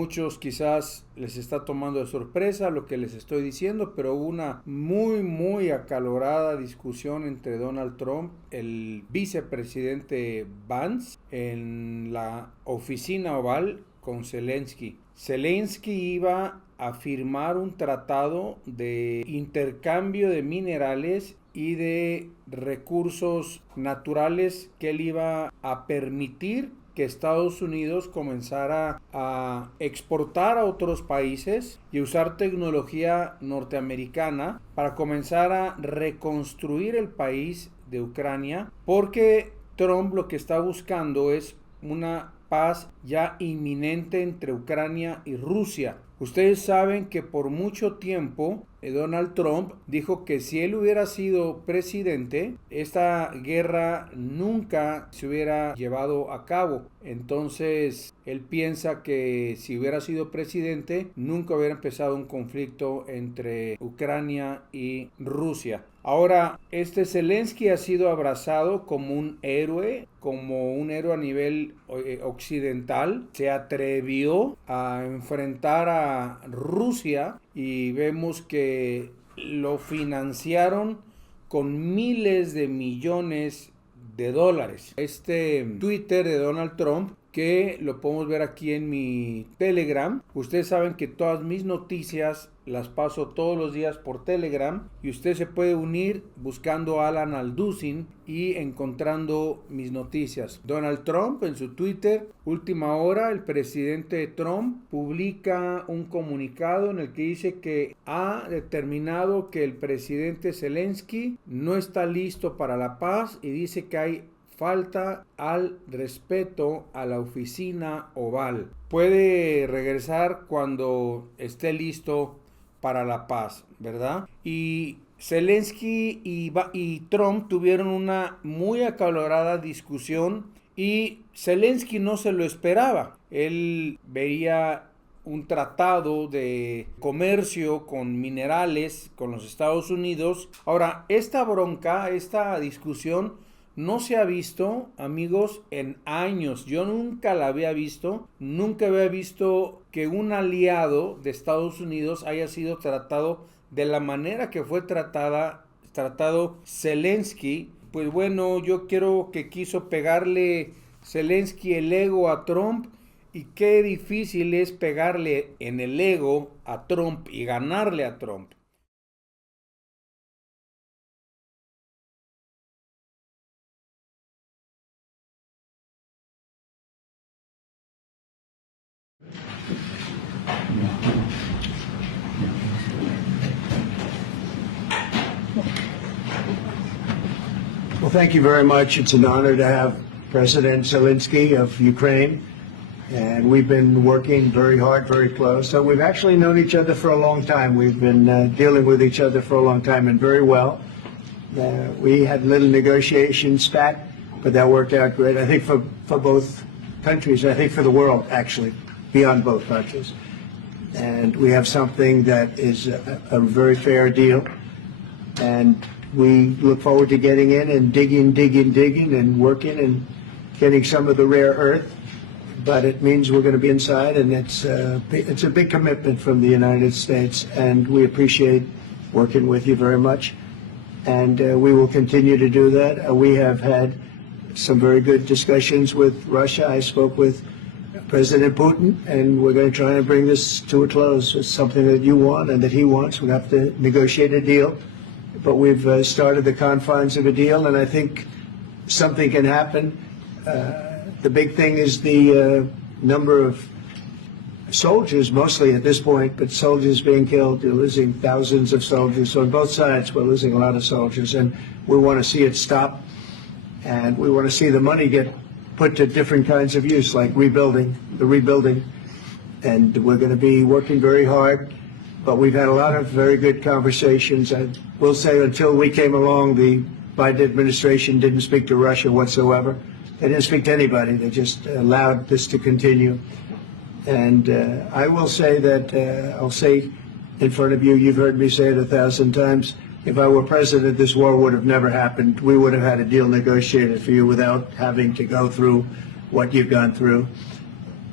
Muchos quizás les está tomando de sorpresa lo que les estoy diciendo, pero hubo una muy acalorada discusión entre Donald Trump, el vicepresidente Vance, en la oficina oval con Zelensky. Zelensky iba a firmar un tratado de intercambio de minerales y de recursos naturales que él iba a permitir que Estados Unidos comenzara a exportar a otros países y usar tecnología norteamericana para comenzar a reconstruir el país de Ucrania, porque Trump lo que está buscando es una paz ya inminente entre Ucrania y Rusia. Ustedes saben que por mucho tiempo Donald Trump dijo que si él hubiera sido presidente, esta guerra nunca se hubiera llevado a cabo. Entonces, él piensa que si hubiera sido presidente, nunca hubiera empezado un conflicto entre Ucrania y Rusia. Ahora, este Zelensky ha sido abrazado como un héroe a nivel occidental. Se atrevió a enfrentar a Rusia y vemos que lo financiaron con miles de millones de dólares. Este Twitter de Donald Trump, que lo podemos ver aquí en mi Telegram. Ustedes saben que todas mis noticias las paso todos los días por Telegram y usted se puede unir buscando a Alducin y encontrando mis noticias. Donald Trump en su Twitter, última hora, el presidente Trump publica un comunicado en el que dice que ha determinado que el presidente Zelensky no está listo para la paz y dice que hay falta al respeto a la oficina oval. Puede regresar cuando esté listo para la paz, ¿verdad? Y Zelensky y Trump tuvieron una muy acalorada discusión y Zelensky no se lo esperaba. Él veía un tratado de comercio con minerales con los Estados Unidos. Ahora, esta discusión no se ha visto, amigos, en años. Yo nunca la había visto. Nunca había visto que un aliado de Estados Unidos haya sido tratado de la manera que fue tratado Zelensky. Pues bueno, yo creo que quiso pegarle Zelensky el ego a Trump. Y qué difícil es pegarle en el ego a Trump y ganarle a Trump. Well, thank you very much. It's an honor to have President Zelensky of Ukraine, and we've been working very hard, very close. So we've actually known each other for a long time. We've been dealing with each other for a long time and very well. We had a little negotiation spat, but that worked out great. I think for both countries, I think for the world, actually, beyond both countries. And we have something that is a very fair deal. And we look forward to getting in and digging and working and getting some of the rare earth. But it means we're going to be inside, and it's a big commitment from the United States, and we appreciate working with you very much. And we will continue to do that. We have had some very good discussions with Russia. I spoke with President Putin, and we're going to try and bring this to a close. It's something that you want and that he wants. We have to negotiate a deal. But we've started the confines of a deal, and I think something can happen. The big thing is the number of soldiers, mostly at this point, but soldiers being killed. You're losing thousands of soldiers. So on both sides, we're losing a lot of soldiers, and we want to see it stop. And we want to see the money get put to different kinds of use, like rebuilding. And we're going to be working very hard. But we've had a lot of very good conversations. I will say until we came along, the Biden administration didn't speak to Russia whatsoever. They didn't speak to anybody. They just allowed this to continue. And I will say that, I'll say in front of you, you've heard me say it 1,000 times, if I were president, this war would have never happened. We would have had a deal negotiated for you without having to go through what you've gone through.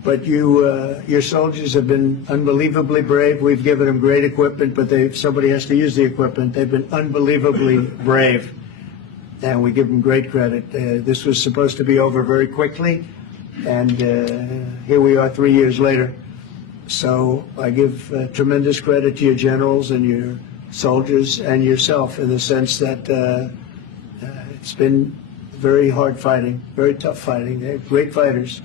But your soldiers have been unbelievably brave. We've given them great equipment, but somebody has to use the equipment. They've been unbelievably brave, and we give them great credit. This was supposed to be over very quickly, and here we are 3 years later. So I give tremendous credit to your generals and your soldiers and yourself in the sense that it's been very hard fighting, very tough fighting. They're great fighters.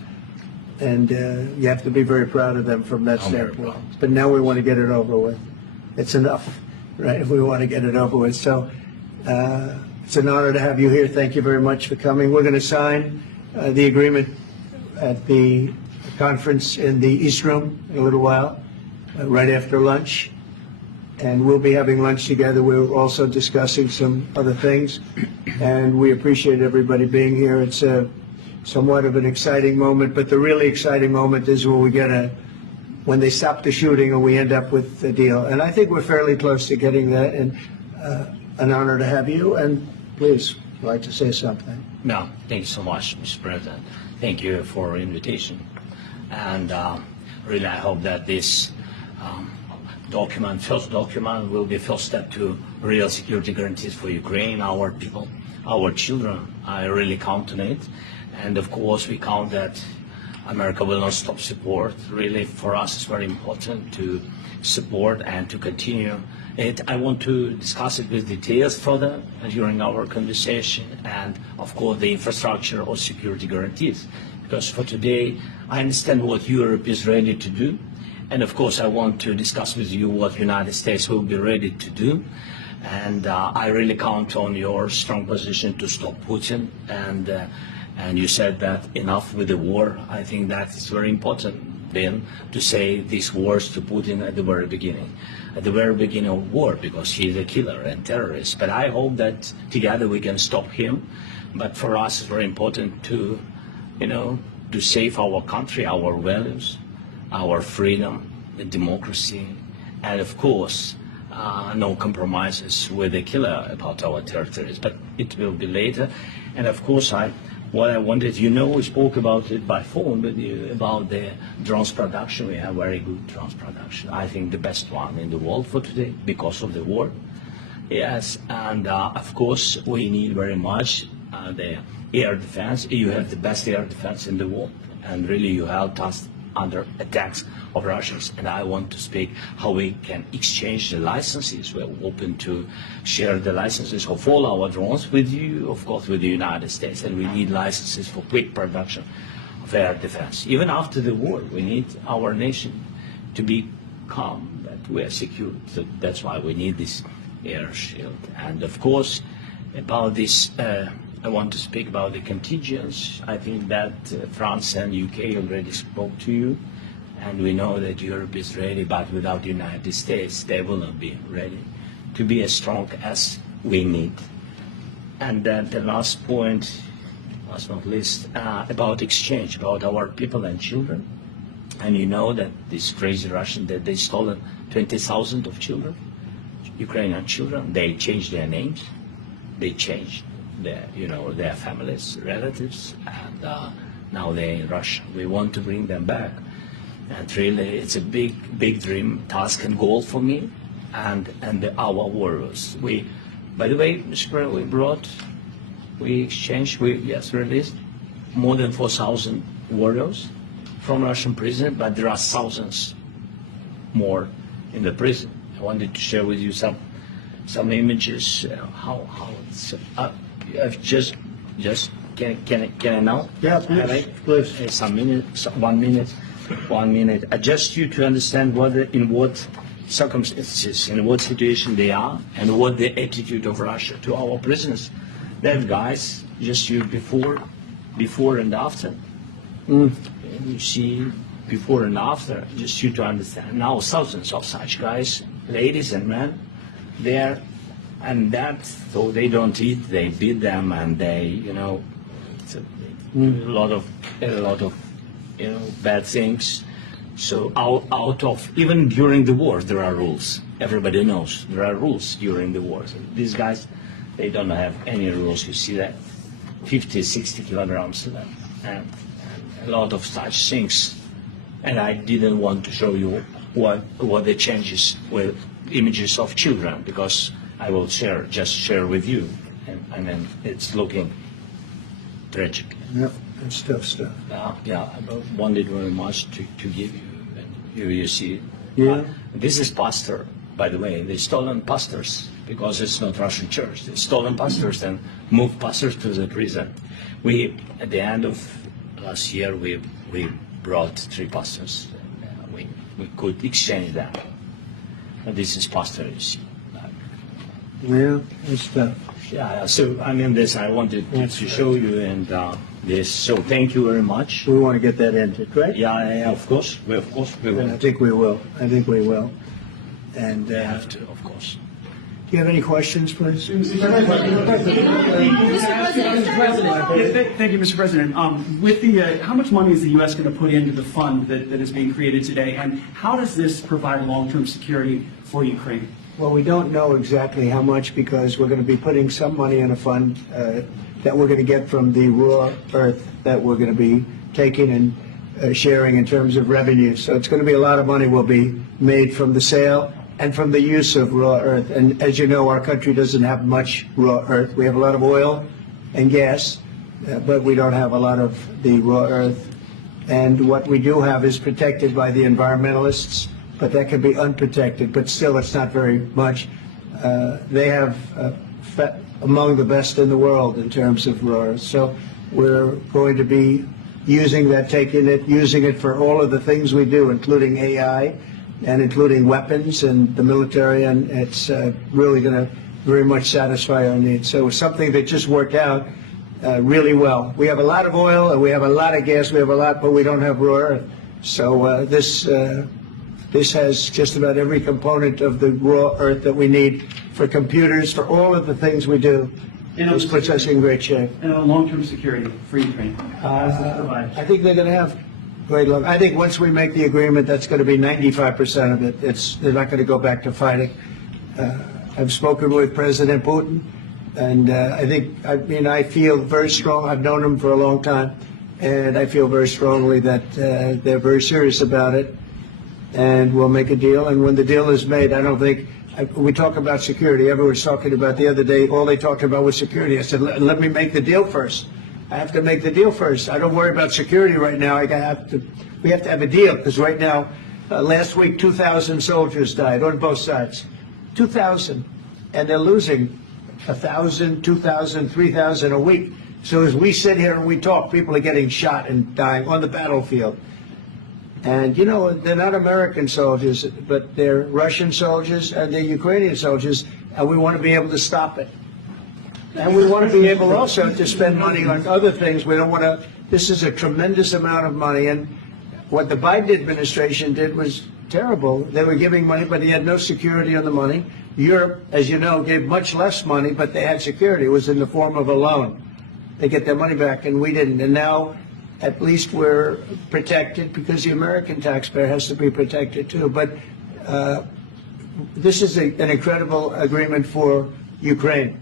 And you have to be very proud of them from that standpoint. But now we want to get it over with. It's enough, right? We want to get it over with. So it's an honor to have you here. Thank you very much for coming. We're going to sign the agreement at the conference in the East Room in a little while, right after lunch. And we'll be having lunch together. We're also discussing some other things. And we appreciate everybody being here. It's somewhat of an exciting moment, but the really exciting moment is when they stop the shooting and we end up with the deal. And I think we're fairly close to getting that, and an honor to have you. And please, I'd like to say something. No, thank you so much, Mr. President. Thank you for your invitation. And really, I hope that this first document will be first step to real security guarantees for Ukraine, our people, our children. I really count on it. And of course, we count that America will not stop support. Really, for us, it's very important to support and to continue it. I want to discuss it with details further during our conversation, and of course, the infrastructure or security guarantees. Because for today, I understand what Europe is ready to do, and of course, I want to discuss with you what the United States will be ready to do. And I really count on your strong position to stop Putin. And you said that enough with the war. I think that is very important then to say these words to Putin at the very beginning of war, because he's a killer and terrorist. But I hope that together we can stop him. But for us, it's very important to, to save our country, our values, our freedom, the democracy, and of course, no compromises with the killer about our territories. But it will be later. And of course, what I wanted, we spoke about it by phone with you, about the drones production. We have very good drones production. I think the best one in the world for today because of the war. Yes, and of course, we need very much the air defense. You have the best air defense in the world. And really, you helped us under attacks of Russians. And I want to speak how we can exchange the licenses. We're open to share the licenses of all our drones with you, of course, with the United States. And we need licenses for quick production of air defense. Even after the war, we need our nation to be calm, that we are secure. So that's why we need this air shield. And of course, about this, I want to speak about the contingents. I think that France and UK already spoke to you, and we know that Europe is ready, but without the United States, they will not be ready to be as strong as we need. And then the last point, last not least, about exchange, about our people and children. And you know that this crazy Russian, that they stolen 20,000 of children, Ukrainian children. They changed their names, they changed their families, relatives, and now they're in Russia. We want to bring them back. And really, it's a big dream, task and goal for me and our warriors. By the way, Mr. President, we released more than 4,000 warriors from Russian prison, but there are thousands more in the prison. I wanted to share with you some images, how it's, can I now? Yeah, please. 1 minute. Just you to understand in what circumstances, in what situation they are, and what the attitude of Russia to our prisoners. That guys, just you before and after. And you see before and after, just you to understand. Now thousands of such guys, ladies and men, there. And that, so they don't eat, they beat them, and they, it's a lot of bad things. So out of, even during the war, there are rules. Everybody knows there are rules during the war. So these guys, they don't have any rules. You see that, 50, 60 kilograms, and a lot of such things And I didn't want to show you what the changes with images of children, because I will just share with you. And then it's looking tragic. Yep, it's tough stuff. Yeah, I wanted very much to give you. And here you see. Yeah. This is pastor, by the way. They stolen pastors because it's not Russian church. They stolen pastors and moved pastors to the prison. We, at the end of last year, we brought 3 pastors. We could exchange them. And this is pastor, you see. Yeah, it's tough. Yeah, so I mean this, I wanted to show you and this. So thank you very much. We want to get that entered, right? Yeah, of course. We will. And I think we will. And We have to, of course. do you have any questions, please? Thank you, Mr. President. With how much money is the U.S. going to put into the fund that is being created today, and how does this provide long-term security for Ukraine? Well, we don't know exactly how much because we're going to be putting some money in a fund that we're going to get from the raw earth that we're going to be taking and sharing in terms of revenue. So it's going to be a lot of money will be made from the sale and from the use of raw earth. And as you know, our country doesn't have much raw earth. We have a lot of oil and gas, but we don't have a lot of the raw earth. And what we do have is protected by the environmentalists, but that can be unprotected, but still it's not very much. They have among the best in the world in terms of raw earth. So we're going to be using that, using it for all of the things we do, including AI and including weapons and the military, and it's really going to very much satisfy our needs. So it's something that just worked out really well. We have a lot of oil and we have a lot of gas, but we don't have raw earth. So this has just about every component of the raw earth that we need for computers, for all of the things we do. This puts us in great shape. And long-term security for Ukraine. I think they're going to have great luck. I think once we make the agreement, that's going to be 95% of it. They're not going to go back to fighting. I've spoken with President Putin, and I feel very strong. I've known him for a long time, and I feel very strongly that they're very serious about it. And we'll make a deal. And when the deal is made, I don't think we talk about security. Everyone's talking about the other day. All they talked about was security. I said, let me make the deal first. I have to make the deal first. I don't worry about security right now. We have to have a deal because right now, last week, 2,000 soldiers died on both sides. 2,000, and they're losing 1,000, 2,000, 3,000 a week. So as we sit here and we talk, people are getting shot and dying on the battlefield. And, you know, they're not American soldiers, but they're Russian soldiers and they're Ukrainian soldiers, and we want to be able to stop it. And we want to be able also to spend money on other things. We don't want to, this is a tremendous amount of money, and what the Biden administration did was terrible. They were giving money, but he had no security on the money. Europe, as you know, gave much less money, but they had security. It was in the form of a loan. They get their money back, and we didn't. And now, at least we're protected because the American taxpayer has to be protected too. But this is an incredible agreement for Ukraine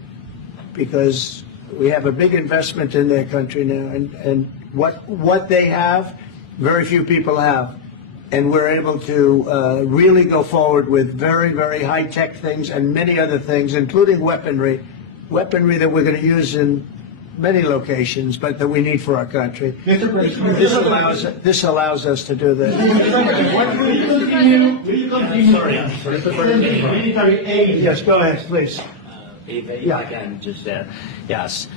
because we have a big investment in their country now, and what they have, very few people have. And we're able to really go forward with very, very high-tech things and many other things, including weaponry that we're going to use in many locations, but that we need for our country. This allows us to do that. Yes, go ahead, please. If I can just yes.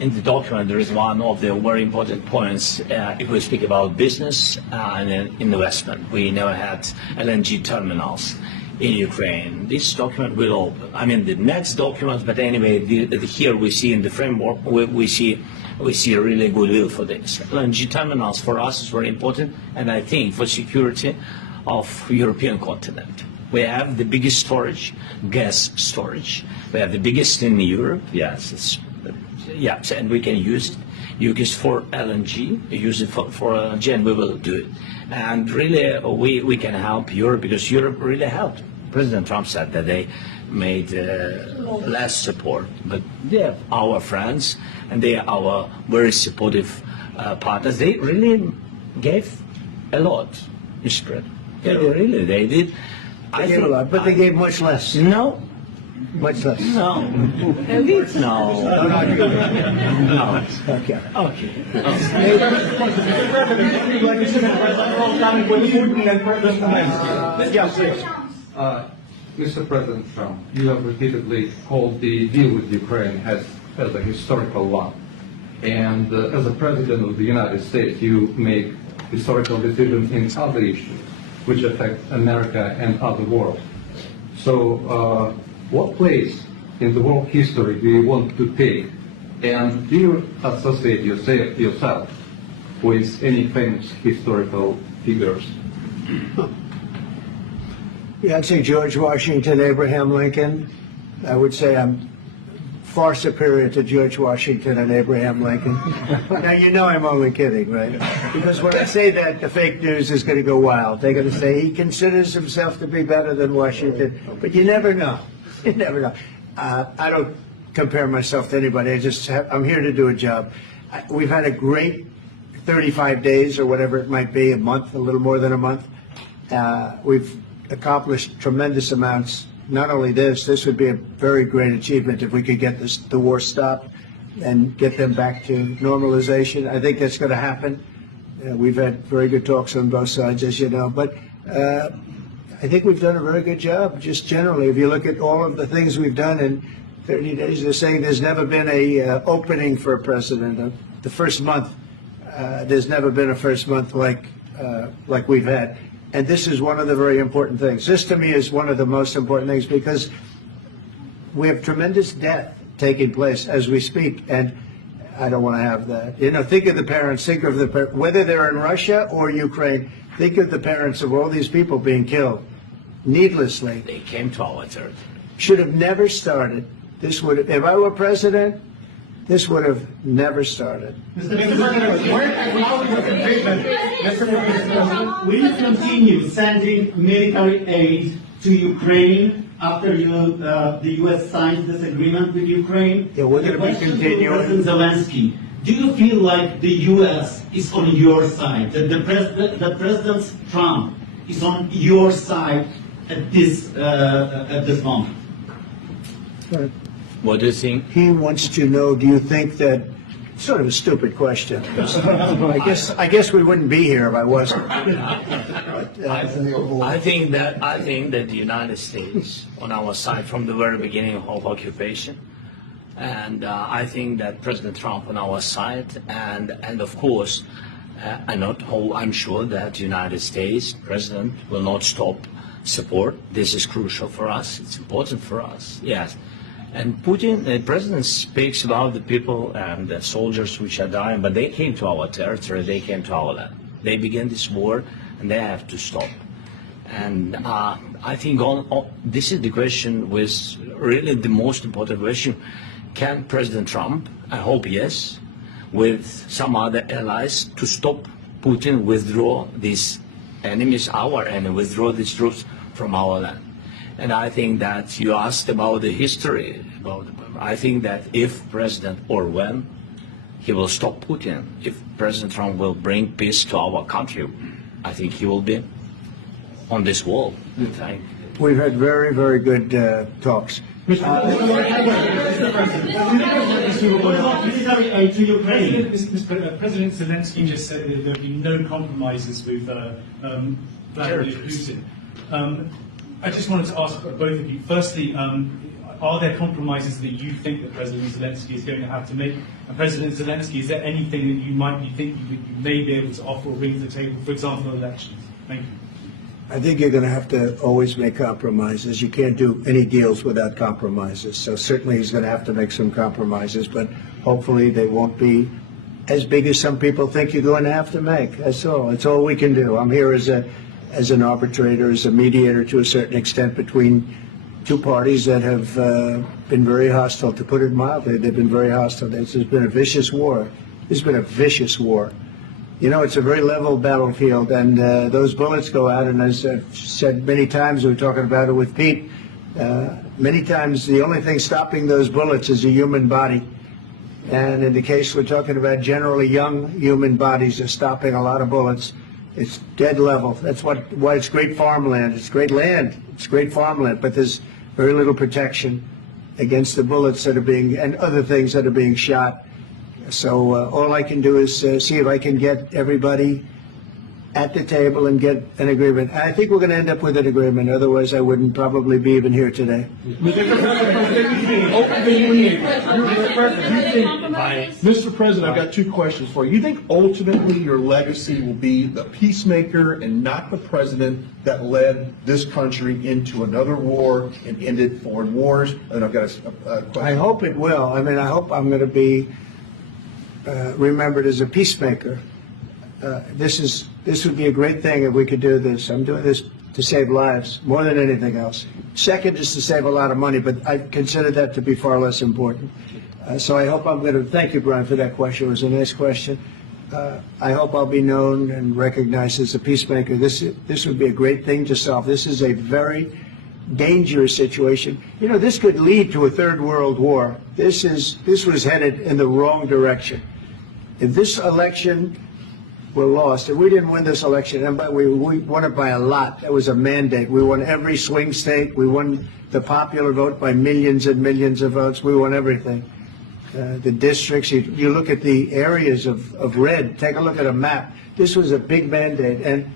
In the document, there is one of the very important points. If we speak about business and investment, we never had LNG terminals in Ukraine. This document will open. I mean, the next document, but anyway, here we see in the framework, we see a really goodwill for this. LNG terminals for us is very important, and I think for security of European continent. We have the biggest storage, gas storage. We have the biggest in Europe. Yes, yes, and we can use it for LNG, use it for LNG, and we will do it. And really, we can help Europe because Europe really helped. President Trump said that they made less support, but they are our friends and they are our very supportive partners. They really gave a lot. Mr. President. Yeah, really, they did. They gave a lot, but they gave much less. No, Much less. no, no. No. Okay. Okay. Mr. President Trump, you have repeatedly called the deal with Ukraine as a historical one. And as a President of the United States, you make historical decisions in other issues which affect America and other world. So what place in the world history do you want to take? And do you associate yourself with any famous historical figures? Yeah, I'd say George Washington, Abraham Lincoln. I would say I'm far superior to George Washington and Abraham Lincoln. Now, you know I'm only kidding, right? Because when I say that, the fake news is going to go wild. They're going to say he considers himself to be better than Washington. But you never know. You never know. I don't compare myself to anybody. I'm here to do a job. We've had a great 35 days or whatever it might be, a month, a little more than a month. We've accomplished tremendous amounts. Not only this would be a very great achievement if we could get the war stopped and get them back to normalization. I think that's going to happen. We've had very good talks on both sides, as you know. But I think we've done a very good job, just generally. If you look at all of the things we've done in 30 days, they're saying there's never been a opening for a president. The first month, there's never been a first month like we've had. And this is one of the very important things. This, to me, is one of the most important things because we have tremendous death taking place as we speak. And I don't want to have that. You know, think of the parents, whether they're in Russia or Ukraine, think of the parents of all these people being killed needlessly. They came to our territory. Should have never started. This would have, if I were president, this would have never started. Mr. President, will you continue sending military aid to Ukraine after the U.S. signs this agreement with Ukraine? Yeah, we're going to be continuing. President Zelensky, do you feel like the U.S. is on your side? That the President Trump is on your side at this moment? What do you think? He wants to know, do you think that, sort of a stupid question. I guess we wouldn't be here if I wasn't. I think that the United States on our side from the very beginning of occupation, and I think that President Trump on our side, and of course, I'm sure that the United States President will not stop support. This is crucial for us. It's important for us. Yes. And Putin, the president, speaks about the people and the soldiers which are dying, but they came to our territory, they came to our land. They began this war, and they have to stop. And I think this is the question, with really the most important question. Can President Trump, I hope yes, with some other allies, to stop Putin, withdraw these enemies, our enemy, withdraw these troops from our land? And I think that you asked about the history. I think that if President, or when, he will stop Putin, if President Trump will bring peace to our country, I think he will be on this wall. We've had very, very good talks. President Zelensky just said that there have been no compromises with Vladimir Putin. I just wanted to ask both of you, firstly, are there compromises that you think that President Zelensky is going to have to make? And President Zelensky, is there anything that you might be thinking that you may be able to offer or bring to the table, for example, elections? Thank you. I think you're going to have to always make compromises. You can't do any deals without compromises. So certainly he's going to have to make some compromises, but hopefully they won't be as big as some people think you're going to have to make. That's all. That's all we can do. I'm here as an arbitrator, as a mediator to a certain extent between two parties that have been very hostile, to put it mildly. They've been very hostile. There's been a vicious war. There's been a vicious war. You know, it's a very level battlefield, and those bullets go out, and as I've said many times, we were talking about it with Pete, many times the only thing stopping those bullets is a human body. And in the case we're talking about, generally young human bodies are stopping a lot of bullets. It's dead level. That's why it's great farmland. It's great land. It's great farmland, but there's very little protection against the bullets that are being, and other things that are being shot. So all I can do is see if I can get everybody at the table and get an agreement. I think we're going to end up with an agreement. Otherwise, I wouldn't probably be even here today. Mr. President, I've got two questions for you. You think ultimately your legacy will be the peacemaker and not the president that led this country into another war and ended foreign wars? And I've got a question. I hope it will. I mean, I hope I'm going to be remembered as a peacemaker. This would be a great thing if we could do this. I'm doing this to save lives more than anything else. Second is to save a lot of money, but I consider that to be far less important. So I hope I'm going to thank you, Brian, for that question. It was a nice question. I hope I'll be known and recognized as a peacemaker. This would be a great thing to solve. This is a very dangerous situation. You know, this could lead to a third world war. This was headed in the wrong direction. If this election were lost, if we didn't win this election, and we won it by a lot, that was a mandate. We won every swing state. We won the popular vote by millions and millions of votes. We won everything. The districts, you look at the areas of red, take a look at a map. This was a big mandate, and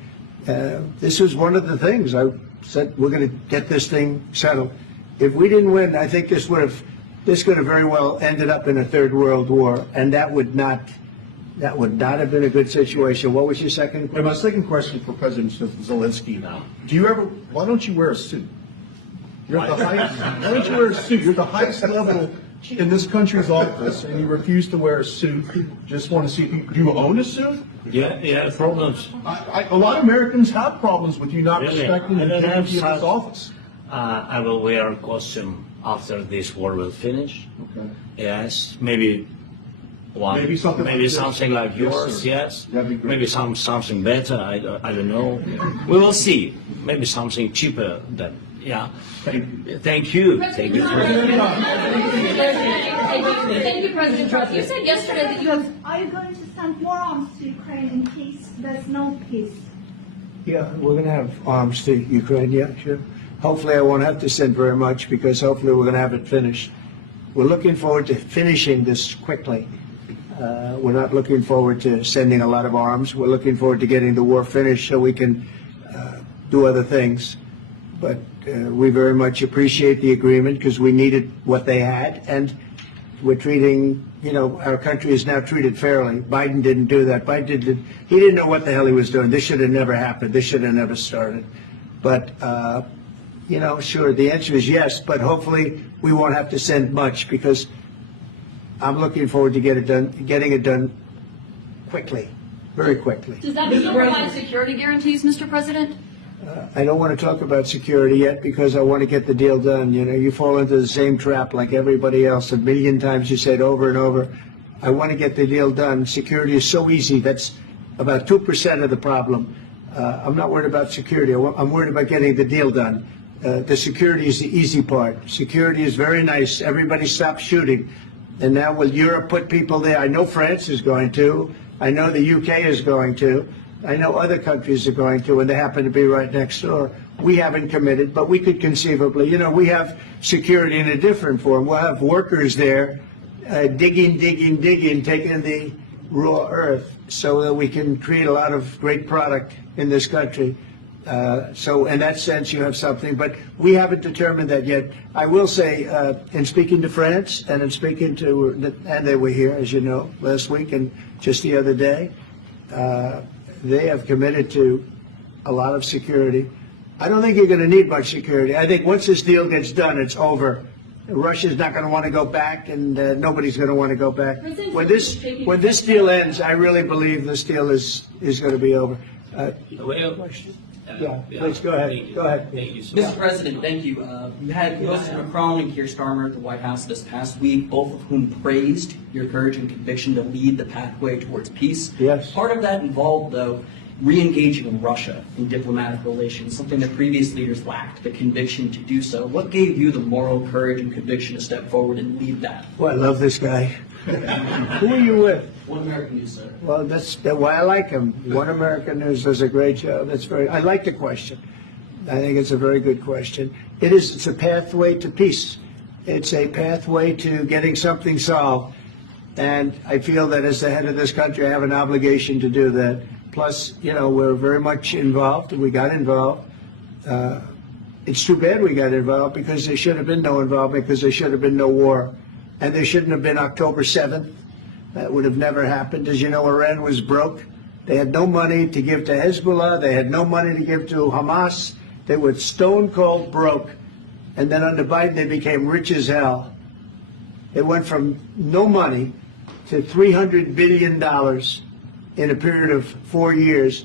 this was one of the things I said, we're going to get this thing settled. If we didn't win, I think this could have very well ended up in a third world war, and that would not have been a good situation. What was your second question? And my second question for President Zelensky now. Why don't you wear a suit? You're at the highest, why don't you wear a suit? You're at the highest level in this country's office, and you refuse to wear a suit. Just want to see, do you own a suit? Yeah, problems. A lot of Americans have problems with you not Really? respecting the dignity of this office. I will wear a costume after this war will finish. Okay. Yes, maybe one. Maybe something like this. something like Yes, yours. sir. Yes. That'd be great. Maybe something better. I don't know. We will see. Maybe something cheaper than. Yeah. Thank you. Thank you, President Trump. You said yesterday that you have. Are you going to send more arms to Ukraine in case there's no peace? Yeah, we're going to have arms to Ukraine, yeah, sure. Hopefully I won't have to send very much, because hopefully we're going to have it finished. We're looking forward to finishing this quickly. We're not looking forward to sending a lot of arms. We're looking forward to getting the war finished so we can do other things. But we very much appreciate the agreement, because we needed what they had, and we're treating, our country is now treated fairly. Biden didn't do that. He didn't know what the hell he was doing. This should have never happened. This should have never started. But, sure, the answer is yes, but hopefully we won't have to send much, because I'm looking forward to getting it done quickly, very quickly. Does that still provide security guarantees, Mr. President? I don't want to talk about security yet, because I want to get the deal done. You fall into the same trap like everybody else. A million times you say it over and over. I want to get the deal done. Security is so easy. That's about 2% of the problem. I'm not worried about security. I'm worried about getting the deal done. The security is the easy part. Security is very nice. Everybody stops shooting. And now will Europe put people there? I know France is going to. I know the UK is going to. I know other countries are going to, and they happen to be right next door. We haven't committed, but we could conceivably. We have security in a different form. We'll have workers there digging, taking the raw earth so that we can create a lot of great product in this country. So in that sense, you have something, but we haven't determined that yet. I will say, in speaking to France and in speaking to, and they were here, as you know, last week and just the other day, they have committed to a lot of security. I don't think you're going to need much security. I think once this deal gets done, it's over. Russia's not going to want to go back, and nobody's going to want to go back. When this deal ends, I really believe this deal is going to be over. Yeah, please go ahead. Go ahead. Thank you so Mr. much. President, thank you. You had Joseph Macron and Keir Starmer at the White House this past week, both of whom praised your courage and conviction to lead the pathway towards peace. Yes. Part of that involved, though, re-engaging Russia in diplomatic relations, something that previous leaders lacked, the conviction to do so. What gave you the moral courage and conviction to step forward and lead that? Well, I love this guy. Who are you with? One American News, sir. Well, that's why I like him. One American News does a great job. I like the question. I think it's a very good question. It's a pathway to peace. It's a pathway to getting something solved. And I feel that as the head of this country, I have an obligation to do that. Plus, we're very much involved. We got involved. It's too bad we got involved because there should have been no involvement, because there should have been no war. And there shouldn't have been October 7th. That would have never happened. As you know, Iran was broke. They had no money to give to Hezbollah. They had no money to give to Hamas. They were stone cold broke. And then under Biden, they became rich as hell. They went from no money to $300 billion in a period of 4 years.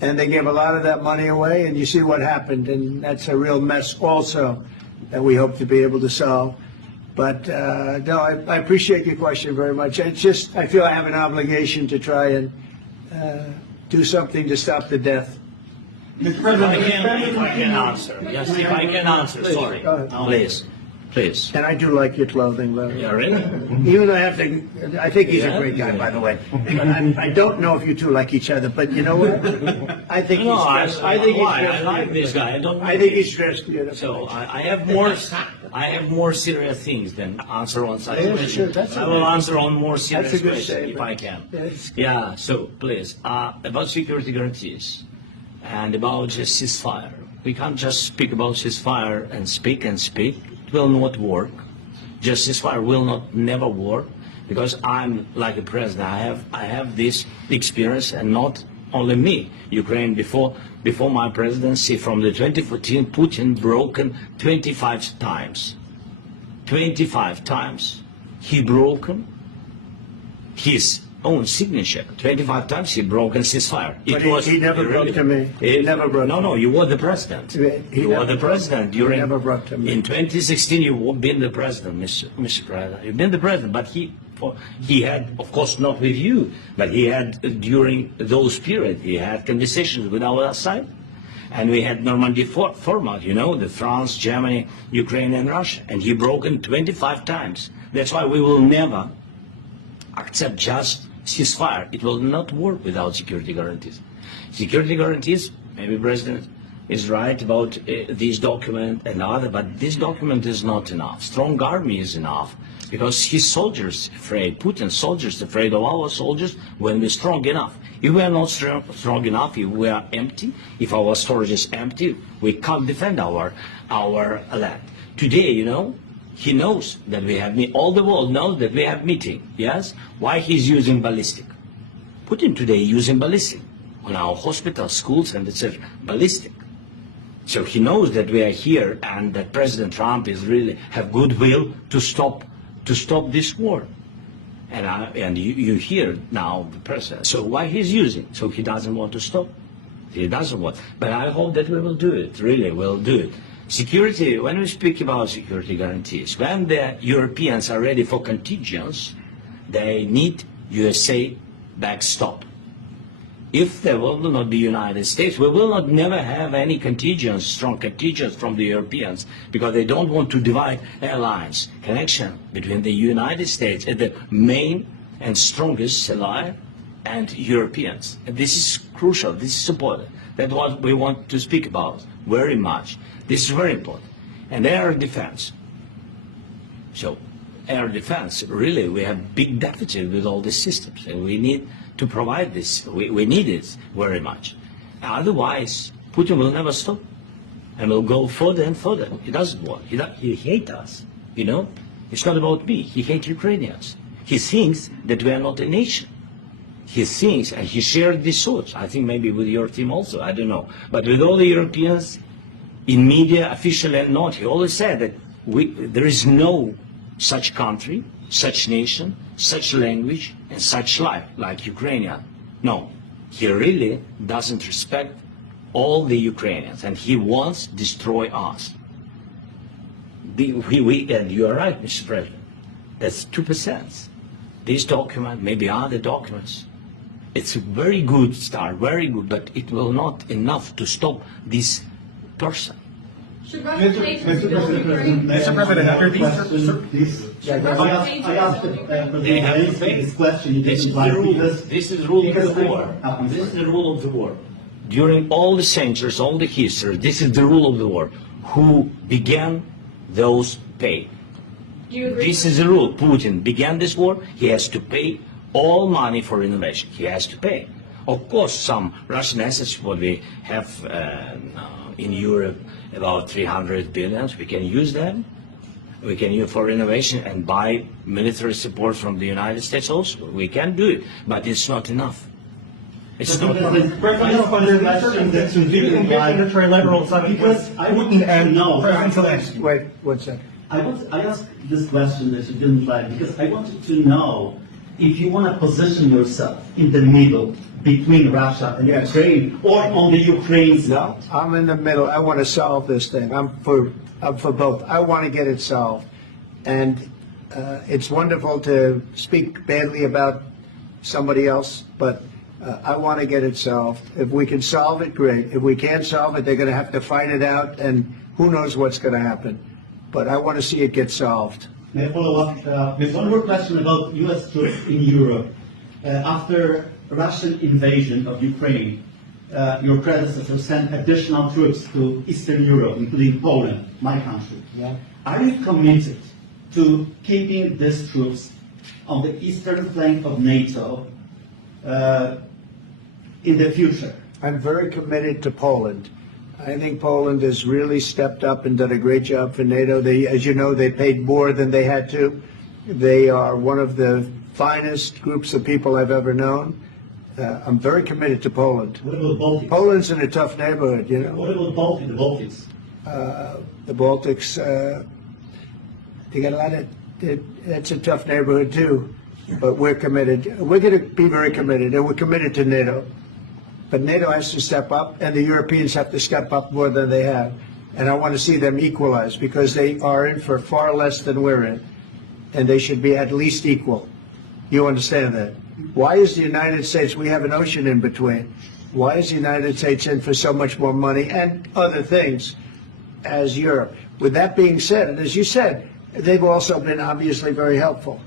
And they gave a lot of that money away. And you see what happened. And that's a real mess also that we hope to be able to solve. But no, I appreciate your question very much. It's just, I feel I have an obligation to try and do something to stop the death. If I can answer. Yes, if I can answer, sorry. Please. And I do like your clothing, by the way. Yeah, really? Even though I think he's a great guy, by the way. But I don't know if you two like each other, but you know what? I think he's dressed. I like this guy. I think he's dressed beautiful. So I have more serious things than answer on such Yeah, sure, questions. I will answer on more serious That's a good questions if I can. Yeah, so please, about security guarantees and about just ceasefire. We can't just speak about ceasefire and speak. It will not work. Just ceasefire will never work, because I'm like a president. I have this experience, and not only me. Ukraine before my presidency, from the 2014, Putin broken 25 times. 25 times he broken his own signature. 25 times he broken ceasefire. But he never broke to me. He never broke. No, you were the president. You were the president during. He never broke to me. In 2016, you've been the president, Mr. President. You've been the president, but he had, of course, not with you, but he had during those periods. He had conversations with our side, and we had Normandy format. The France, Germany, Ukraine, and Russia, and he broken 25 times. That's why we will never accept just ceasefire. It will not work without security guarantees. Security guarantees, maybe President is right about this document and other, but this document is not enough. Strong army is enough, because his soldiers afraid, Putin's soldiers afraid of our soldiers when we're strong enough. If we are not strong enough, if we are empty, if our storage is empty, we can't defend our land. Today, he knows that we have all the world knows that we have meeting. Yes? Why he's using ballistic? Putin today using ballistic on our hospitals, schools, and etc. Ballistic. So he knows that we are here, and that President Trump is really have goodwill to stop this war. And you hear now the president. So why he's using? So he doesn't want to stop. He doesn't want. But I hope that we will do it. Really, we'll do it. Security, when we speak about security guarantees, when the Europeans are ready for contingents, they need USA backstop. If there will not be United States, we will not never have any contingents, strong contingents from the Europeans, because they don't want to divide alliance, connection between the United States as the main and strongest ally and Europeans. And this is crucial, this is important. That's what we want to speak about very much. This is very important. And air defense. So air defense, really, we have big deficit with all these systems, and we need to provide this. We need it very much. Otherwise, Putin will never stop, and will go further and further. He doesn't want. He hates us. It's not about me. He hates Ukrainians. He thinks that we are not a nation. He thinks, and he shared these thoughts. I think maybe with your team also. I don't know, but with all the Europeans, in media, officially and not, he always said that there is no such country, such nation, such language, and such life like Ukrainian. No, he really doesn't respect all the Ukrainians, and he wants to destroy us. And you are right, Mr. President. That's 2%. This document, maybe other documents, it's a very good start, very good, but it will not enough to stop this person. Should Russian agents Mr. build Ukraine? Mr. President, after these, They have to pay. this question. This is the rule. This is the rule of the war. This is the rule of the war. During all the centuries, all the history, this is the rule of the war. Who began, those pay. Do you agree? This is the rule. Putin began this war. He has to pay all money for innovation. He has to pay. Of course, some Russian assets, what we have in Europe, about 300 billion, we can use them. We can use for innovation and buy military support from the United States also. We can do it, but it's not enough. It's not enough. Because I wouldn't know. President Zelensky. Wait, 1 second. I asked this question that you didn't like because I wanted to know if you want to position yourself in the middle between Russia and Ukraine or on the Ukraine's side. No, I'm in the middle. I want to solve this thing. I'm for both. I want to get it solved. And it's wonderful to speak badly about somebody else, but I want to get it solved. If we can solve it, great. If we can't solve it, they're going to have to fight it out, and who knows what's going to happen. But I want to see it get solved. May I follow up with one more question about U.S. troops in Europe? After Russian invasion of Ukraine, your predecessor sent additional troops to Eastern Europe, including Poland, my country. Yeah. Are you committed to keeping these troops on the eastern flank of NATO in the future? I'm very committed to Poland. I think Poland has really stepped up and done a great job for NATO. They, as you know, they paid more than they had to. They are one of the finest groups of people I've ever known. I'm very committed to Poland. What about Baltics? Poland's in a tough neighborhood, you know. What about the Baltics? The Baltics, they got a lot of, it's a tough neighborhood too. But we're committed. We're going to be very committed, and we're committed to NATO. But NATO has to step up, and the Europeans have to step up more than they have. And I want to see them equalize because they are in for far less than we're in. And they should be at least equal. You understand that? Why is the United States, we have an ocean in between. Why is the United States in for so much more money and other things as Europe? With that being said, and as you said, they've also been obviously very helpful.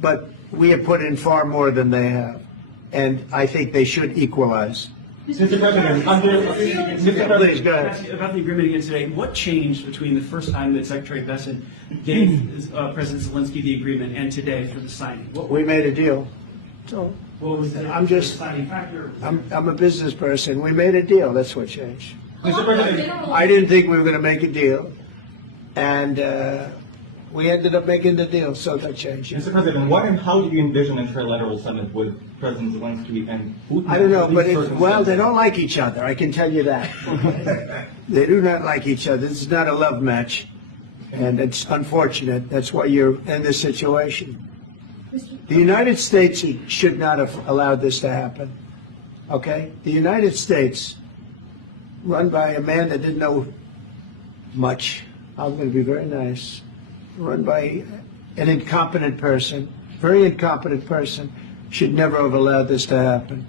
But we have put in far more than they have. And I think they should equalize. Mr. President, Please, go ahead. about the agreement again today, what changed between the first time that Secretary Bessent gave President Zelensky the agreement and today for the signing? We made a deal. So What was the I'm just, deciding factor? I'm a business person. We made a deal. That's what changed. Mr. President, I didn't think we were going to make a deal. And we ended up making the deal, so that changed. Mr. President, what and how do you envision a trilateral summit with President Zelensky and Putin? I don't know, but well, they don't like each other. I can tell you that. They do not like each other. This is not a love match, and it's unfortunate. That's why you're in this situation. The United States should not have allowed this to happen. Okay, the United States, run by a man that didn't know much. I'm going to be very nice. Run by an incompetent person, very incompetent person, should never have allowed this to happen.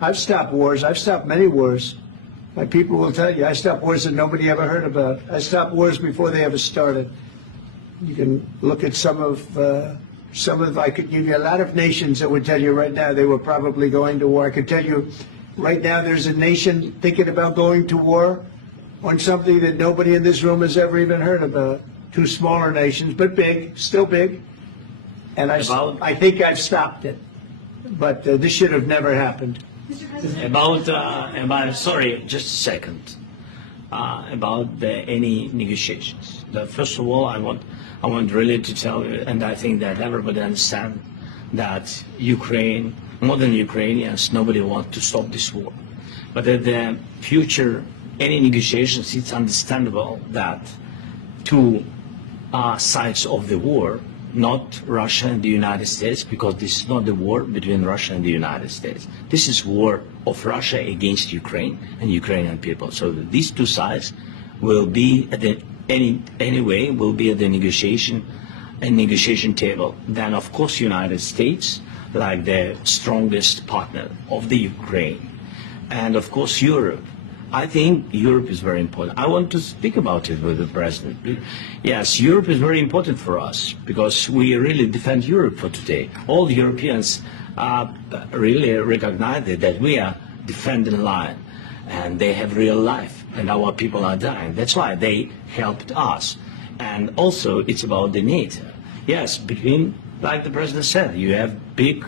I've stopped wars. I've stopped many wars. My people will tell you, I stopped wars that nobody ever heard about. I stopped wars before they ever started. You can look at some of, I could give you a lot of nations that would tell you right now they were probably going to war. I could tell you right now there's a nation thinking about going to war on something that nobody in this room has ever even heard about. Two smaller nations, but big, still big. And I think I've stopped it. But this should have never happened. Sorry, just a second. About any negotiations. First of all, I want really to tell you, and I think that everybody understands that Ukraine, modern Ukrainians, nobody wants to stop this war. But at the future, any negotiations, it's understandable that two sides of the war, not Russia and the United States, because this is not the war between Russia and the United States. This is war of Russia against Ukraine and Ukrainian people. So these two sides will be at the will be at the negotiation table. Then of course United States, like the strongest partner of the Ukraine, and of course Europe, I think Europe is very important. I want to speak about it with the president. Yes, Europe is very important for us because we really defend Europe for today. All the Europeans really recognize that we are defending line, and they have real life, and our people are dying. That's why they helped us. And also, it's about the NATO. Yes, between, like the president said, you have big,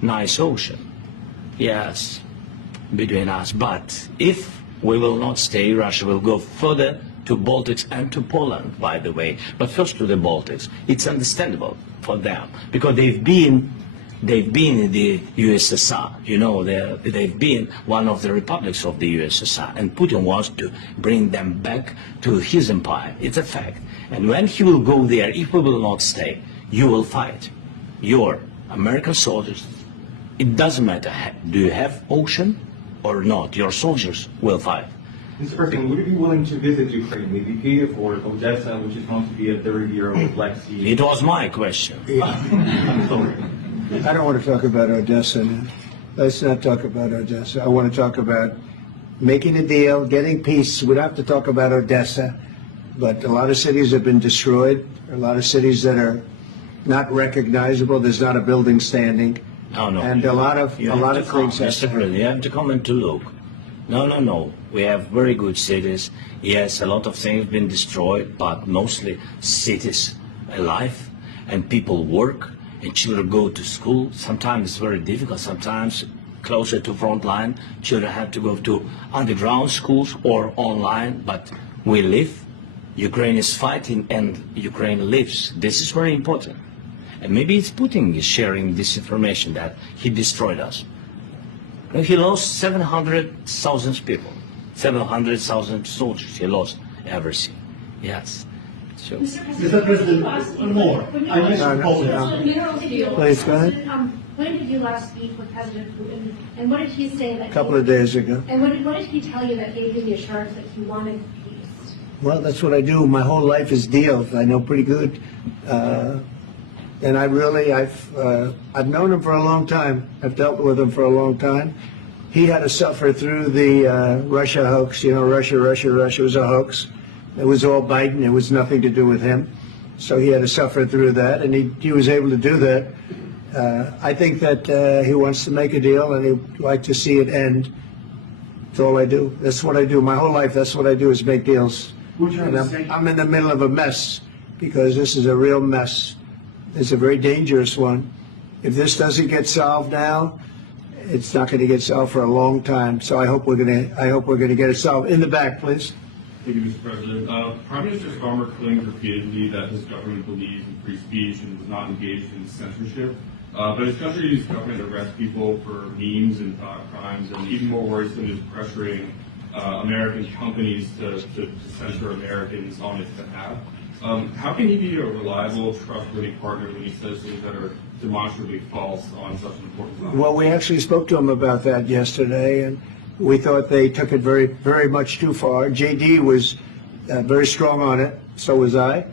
nice ocean. Yes, between us. But if we will not stay, Russia will go further to Baltics and to Poland, by the way. But first to the Baltics. It's understandable for them because they've been in the USSR. You know, they've been one of the republics of the USSR, and Putin wants to bring them back to his empire. It's a fact. And when he will go there, if we will not stay, you will fight. Your American soldiers, it doesn't matter, do you have ocean or not, your soldiers will fight. Mr. President, would you be willing to visit Ukraine, maybe Kyiv or Odessa, which is known to be a very Euro Black Sea? It was my question. I'm sorry. I don't want to talk about Odessa now. Let's not talk about Odessa. I want to talk about making a deal, getting peace. We don't have to talk about Odessa, but a lot of cities have been destroyed. A lot of cities that are not recognizable. There's not a building standing. No. And a lot of things Mr. President, you have to come and to look. No. We have very good cities. Yes, a lot of things have been destroyed, but mostly cities alive, and people work, and children go to school. Sometimes it's very difficult. Sometimes closer to front line, children have to go to underground schools or online, but we live. Ukraine is fighting, and Ukraine lives. This is very important. And maybe it's Putin is sharing this information that he destroyed us. He lost 700,000 people, 700,000 soldiers. He lost everything. Yes. So. Mr. President, one more. Please, go ahead. When did you last speak with President Putin, and what did he say? A couple of days ago. And what did he tell you that gave you the assurance that he wanted peace? Well, that's what I do. My whole life is deals. I know pretty good. And I've known him for a long time. I've dealt with him for a long time. He had to suffer through the Russia hoax. You know, Russia was a hoax. It was all Biden. It was nothing to do with him. So he had to suffer through that, and he was able to do that. I think that he wants to make a deal, and he'd like to see it end. That's all I do. That's what I do. My whole life, that's what I do is make deals. And I'm in the middle of a mess because this is a real mess. It's a very dangerous one. If this doesn't get solved now, it's not going to get solved for a long time. So I hope we're going to get it solved. In the back, please. Thank you, Mr. President. Prime Minister Starmer claimed repeatedly that his government believes in free speech and was not engaged in censorship. But his country's government arrests people for memes and thought crimes, and even more worrisome is pressuring American companies to censor Americans on its behalf. How can he be a reliable, trustworthy partner when he says things that are demonstrably false on such an important topic? Well, we actually spoke to him about that yesterday, and we thought they took it very, very much too far. JD was very strong on it. So was I.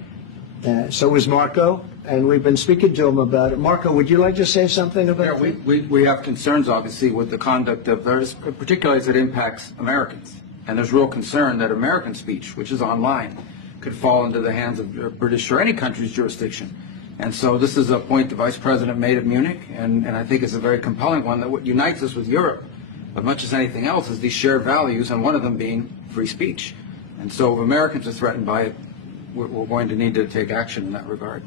So was Marco. And we've been speaking to him about it. Marco, would you like to say something about that? We have concerns, obviously, with the conduct of those, particularly as it impacts Americans. And there's real concern that American speech, which is online, could fall into the hands of British or any country's jurisdiction. And so this is a point the Vice President made at Munich, and I think it's a very compelling one, that what unites us with Europe, as much as anything else, is these shared values, and one of them being free speech. And so if Americans are threatened by it, we're going to need to take action in that regard.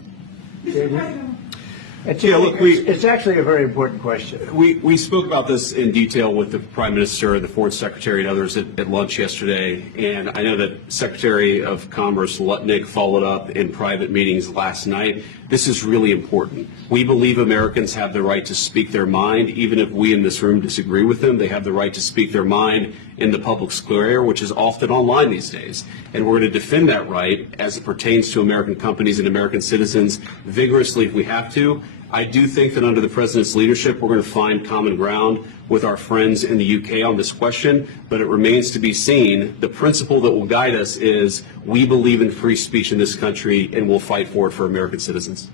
It's actually a very important question. We spoke about this in detail with the Prime Minister, the Foreign Secretary, and others at lunch yesterday, and I know that Secretary of Commerce Lutnick followed up in private meetings last night. This is really important. We believe Americans have the right to speak their mind, even if we in this room disagree with them. They have the right to speak their mind in the public square, which is often online these days. And we're going to defend that right as it pertains to American companies and American citizens vigorously if we have to. I do think that under the President's leadership, we're going to find common ground with our friends in the UK on this question, but it remains to be seen. The principle that will guide us is we believe in free speech in this country, and we'll fight for it for American citizens.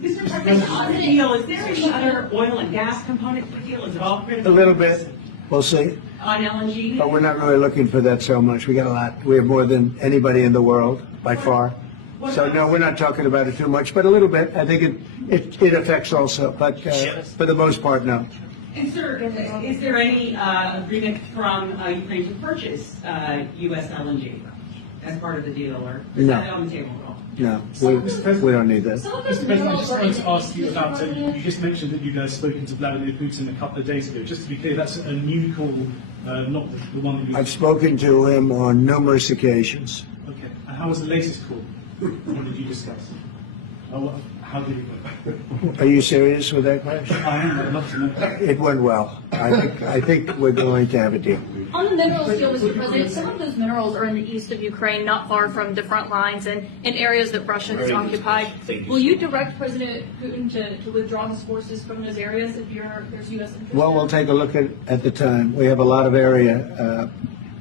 Mr. President, on the deal, is there any other oil and gas component to the deal? Is it all critical? A little bit. We'll see. on LNG? But we're not really looking for that so much. We got a lot. We have more than anybody in the world, by far. So no, we're not talking about it too much, but a little bit. I think it affects also, but for the most part, no. And sir, is there any agreement from Ukraine to purchase U.S. LNG as part of the deal, or is that on the table at all? No, we don't need that. Mr. President, I just wanted to ask you about, you just mentioned that you guys spoken to Vladimir Putin a couple of days ago. Just to be clear, that's a new call, not the one that you... I've spoken to him on numerous occasions. Okay, and how was the latest call? What did you discuss? How did it go? Are you serious with that question? I am, I'd love to know. It went well. I think we're going to have a deal. On the minerals deal, Mr. President, some of those minerals are in the east of Ukraine, not far from the front lines and in areas that Russia has occupied. Will you direct President Putin to withdraw his forces from those areas if there's U.S. interest? Well, we'll take a look at the time. We have a lot of area.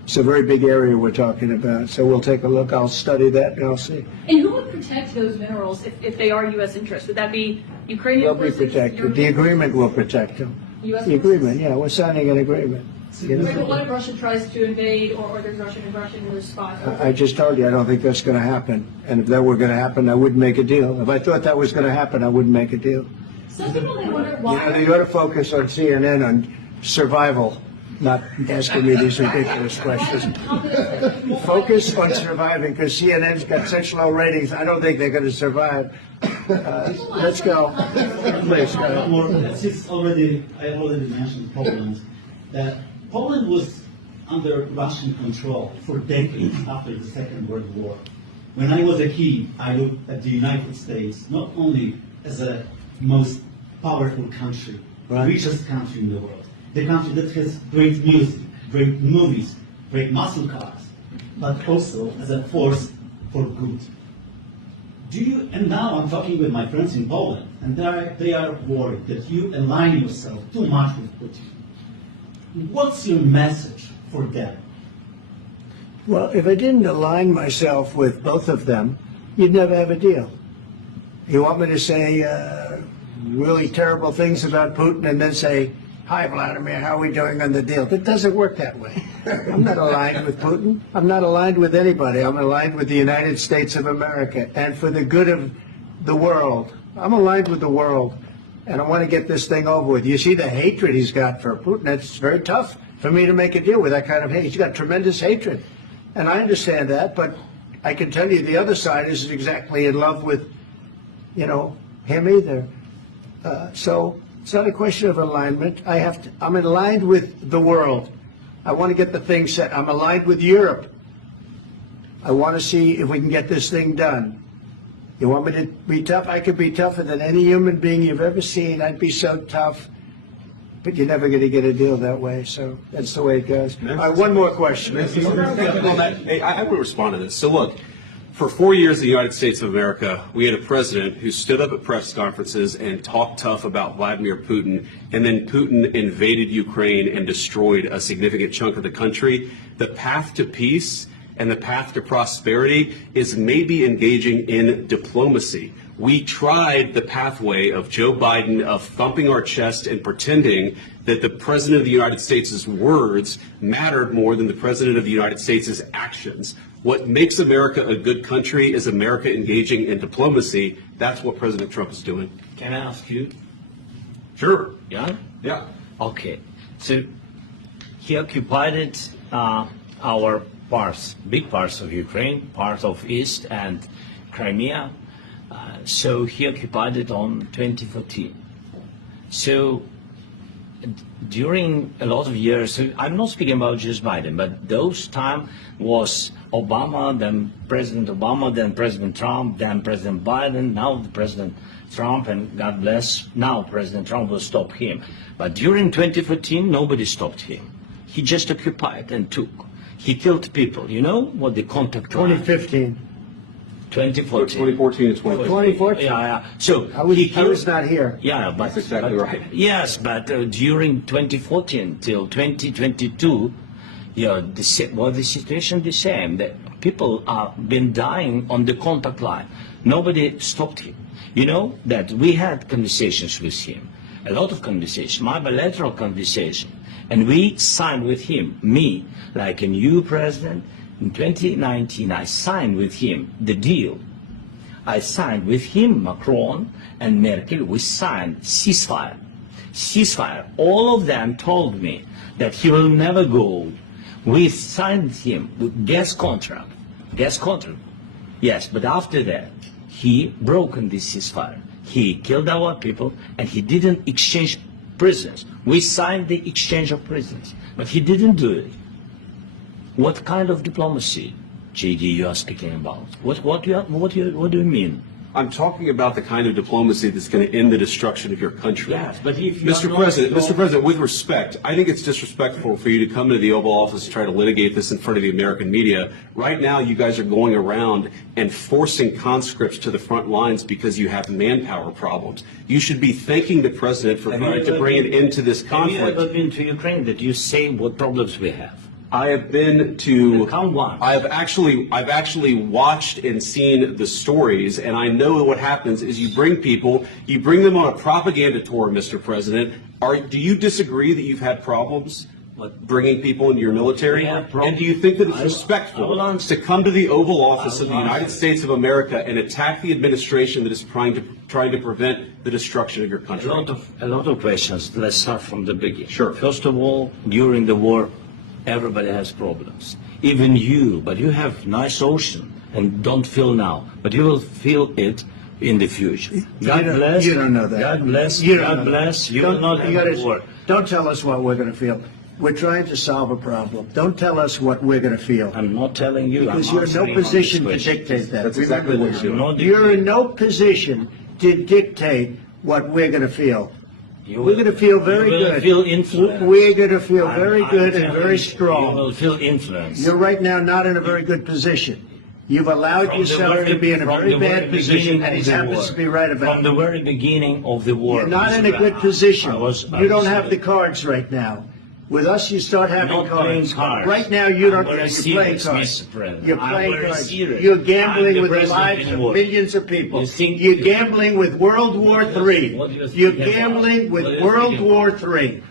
It's a very big area we're talking about. So we'll take a look. I'll study that and I'll see. And who would protect those minerals if they are U.S. interests? Would that be Ukrainian They'll be forces? protected. The agreement will protect them. US The agreement, yeah. We're signing an agreement. Right, but what if Russia tries to invade or there's Russian aggression in those spots? I just told you, I don't think that's going to happen. And if that were going to happen, I wouldn't make a deal. If I thought that was going to happen, I wouldn't make a deal. Some people may wonder You why. know, you ought to focus on CNN on survival, not asking me these ridiculous questions. Focus on surviving, because CNN's got such low ratings. I don't think they're going to survive. Let's go. Please go. Since I already mentioned Poland, that Poland was under Russian control for decades after the Second World War. When I was a kid, I looked at the United States not only as a most powerful country, the richest country in the world, the country that has great music, great movies, great muscle cars, but also as a force for good. And now I'm talking with my friends in Poland, and they are worried that you align yourself too much with Putin. What's your message for them? Well, if I didn't align myself with both of them, you'd never have a deal. You want me to say really terrible things about Putin and then say, "Hi, Vladimir, how are we doing on the deal?" It doesn't work that way. I'm not aligned with Putin. I'm not aligned with anybody. I'm aligned with the United States of America and for the good of the world. I'm aligned with the world, and I want to get this thing over with. You see the hatred he's got for Putin. It's very tough for me to make a deal with that kind of hate. He's got tremendous hatred, and I understand that, but I can tell you the other side isn't exactly in love with, him either. So it's not a question of alignment. I'm aligned with the world. I want to get the thing set. I'm aligned with Europe. I want to see if we can get this thing done. You want me to be tough? I could be tougher than any human being you've ever seen. I'd be so tough. But you're never going to get a deal that way. So that's the way it goes. All right, one more question. I want to respond to this. So look, for 4 years in the United States of America, we had a president who stood up at press conferences and talked tough about Vladimir Putin, and then Putin invaded Ukraine and destroyed a significant chunk of the country. The path to peace and the path to prosperity is maybe engaging in diplomacy. We tried the pathway of Joe Biden of thumping our chest and pretending that the President of the United States' words mattered more than the President of the United States' actions. What makes America a good country is America engaging in diplomacy. That's what President Trump is doing. Can I ask you? Sure. Yeah? Yeah. Okay. So he occupied our parts, big parts of Ukraine, part of East and Crimea. So he occupied it on 2014. So during a lot of years, so I'm not speaking about just Biden, but those time was Obama, then President Obama, then President Trump, then President Biden, now the President Trump, and God bless, now President Trump will stop him. But during 2014, nobody stopped him. He just occupied and took. He killed people. You know what the contact 2015. 2014. 2014 and 2014. Yeah. So I was not here. Yeah, but that's exactly right. Yes, but during 2014 till 2022, the situation the same. That people have been dying on the contact line. Nobody stopped him. You know that we had conversations with him. a lot of conversation, my bilateral conversation, and we signed with him, me, like a new president, in 2019, I signed with him the deal. I signed with him, Macron and Merkel, we signed ceasefire. Ceasefire. All of them told me that he will never go. We signed him with gas contract. Gas contract. Yes, but after that, he broken this ceasefire. He killed our people and he didn't exchange prisoners. We signed the exchange of prisoners, but he didn't do it. What kind of diplomacy, JD, you are speaking about? What do you mean? I'm talking about the kind of diplomacy that's going to end the destruction of your country. Yes, but if Mr. President, with respect, I think it's disrespectful for you to come to the Oval Office and try to litigate this in front of the American media. Right now, you guys are going around and forcing conscripts to the front lines because you have manpower problems. You should be thanking the President for trying to bring an end to this conflict. Have you ever been to Ukraine that you say what problems we have? I have been to. Count one. I've actually watched and seen the stories, and I know what happens is you bring them on a propaganda tour, Mr. President. Do you disagree that you've had problems bringing people into your military? And do you think that it's respectful to come to the Oval Office of the United States of America and attack the administration that is trying to prevent the destruction of your country? A lot of questions. Let's start from the beginning. Sure. First of all, during the war, everybody has problems. Even you, but you have nice ocean and don't feel now, but you will feel it in the future. God bless. You don't know that. God bless. You God bless. You will not have the war. Don't tell us what we're going to feel. We're trying to solve a problem. Don't tell us what we're going to feel. I'm not telling you. Because I'm you're in no answering on position to this question. dictate that. That's exactly what you're doing. You're in no position to dictate what we're going to feel. We're going to feel very You will good. feel influenced. We're going to feel very I'm good and telling very you, strong. You will feel influence. You're right now not in a very good position. You've allowed From yourself the to be in a from very the bad position, beginning and he of the happens war. to be right about From it. the very beginning of the war. You're not in a good position. You don't have the cards right now. With us, you start having Not playing cards. cards. Right now, you don't. I'm very You're playing serious, cards. Mr. President. You're I'm playing very cards. serious. You're I'm gambling the with the president lives in of war. millions of people. You think- You're gambling with World War III. What do you You're think about? gambling with What do you World think War III.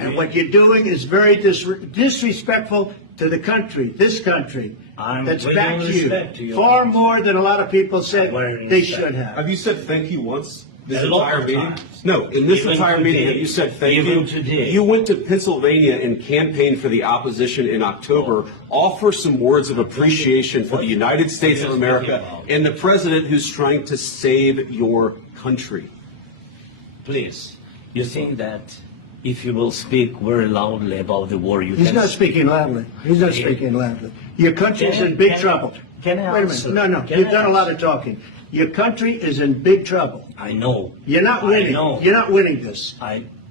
And what you're doing is very disrespectful to the country, this country, that's with backed all respect to you you. far more than a lot of people said Very they respect. should have. Have you said thank you once? This A lot entire of meeting? times. No, in this Even entire meeting, today. have you said thank Even you? today. You went to Pennsylvania and campaigned for the opposition in October. Offer some words of appreciation for the United States of America and the president who's trying to save your country. Please, you think that if you will speak very loudly about the war, you He's can... not speaking loudly. He's not speaking loudly. Your country's in big trouble. Can I Wait a answer? minute. No, Can you've I done a lot answer? of talking. Your country is in big trouble. I know. You're not winning. I know. You're not winning this.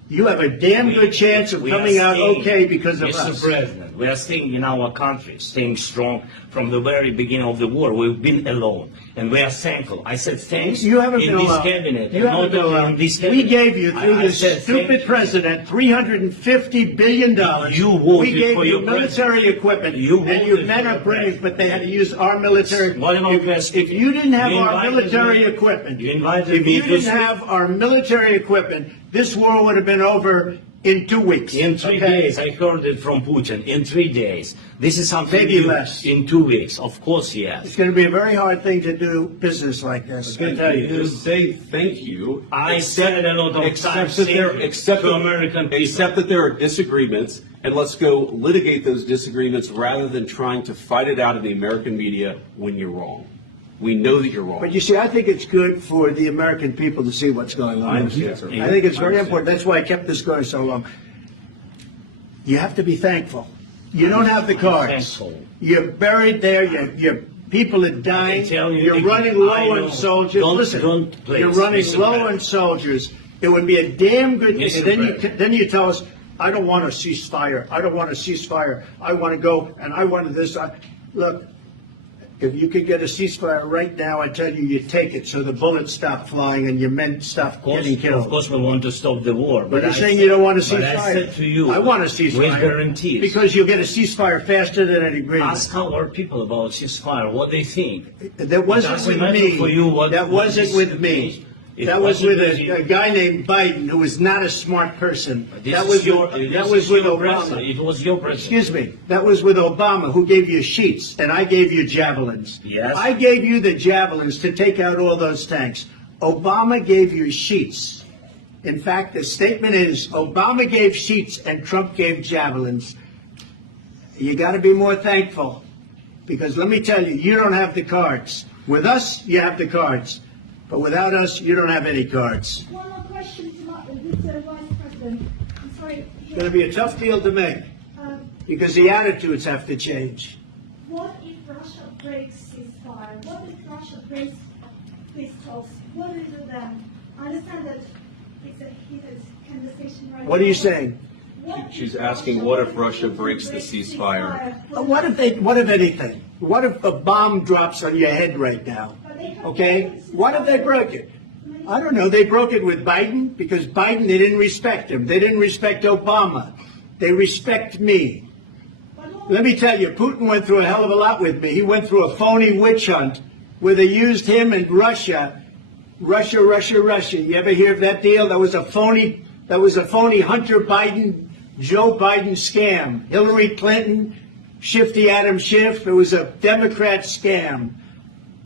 You have a damn good chance of We are coming out staying, okay because of Mr. us. President, we are staying in our country, staying strong from the very beginning of the war. We've been alone, and we are thankful. I said thanks You haven't in been this alone. cabinet. You and haven't not been only alone. in this We cabinet. gave you, through I this said thank stupid you. president, $350 billion. You voted We gave for you your military president. equipment. You and your voted men for are your brave, but they had to president. use our military. What about If you didn't have You our invited military me- equipment, you invited if me you to didn't speak- have our military equipment, this war would have been over in 2 weeks. In 3 days, I heard it from Putin. In 3 days. This is something Maybe new. less. In 2 weeks. Of course, yes. It's going to be a very hard thing to do business like this. I tell you. Just say thank you. I said a lot of times Except to American people. Except that there are disagreements, and let's go litigate those disagreements rather than trying to fight it out in the American media when you're wrong. We know that you're wrong. But you see, I think it's good for the American people to see what's going on. I understand, sir. I think it's very I understand. important. That's why I kept this going so long. You have to be thankful. You don't have the cards. Thankful. You're buried there. Your people are dying. tell you You're again, running I low know. on soldiers. Don't- Listen, don't, please, you're running Mr. low President. on soldiers. It would be a damn good Mr. thing. Then you tell us, I don't want a ceasefire. I don't want a ceasefire. I want to go and I want this. Look, if you could get a ceasefire right now, I tell you, you take it so the bullets stop flying and your men stop getting Of killed. course, we want to stop the war. But you're I saying said- you don't want a But ceasefire. I said to you, I want a ceasefire. with guarantees. Because you'll get a ceasefire faster than an agreement. Ask our people about ceasefire, what they think. That wasn't It doesn't with matter me. for you what- That what wasn't is- with me. If That was with Washington, a guy named Biden who was not a smart person. This That is was your- that this was is with your Obama. president. It was your president. Excuse me. That was with Obama, who gave you sheets, and I gave you javelins. Yes. I gave you the javelins to take out all those tanks. Obama gave you sheets. In fact, the statement is Obama gave sheets and Trump gave javelins. You got to be more thankful, because let me tell you, you don't have the cards. With us, you have the cards. But without us, you don't have any cards. One more question to this Vice President. I'm sorry. It's going to be a tough deal to make, because the attitudes have to change. What if Russia breaks ceasefire? What if Russia breaks peace talks? What do you do then? I understand that it's a heated conversation right now. What are you saying? She's asking, what if Russia breaks the ceasefire? What if anything? What if a bomb drops on your head right now? Okay? What if they broke it? I don't know. They broke it with Biden, because Biden, they didn't respect him. They didn't respect Obama. They respect me. Let me tell you, Putin went through a hell of a lot with me. He went through a phony witch hunt where they used him and Russia. Russia. You ever hear of that deal? That was a phony Hunter Biden, Joe Biden scam. Hillary Clinton, Shifty Adam Schiff. It was a Democrat scam.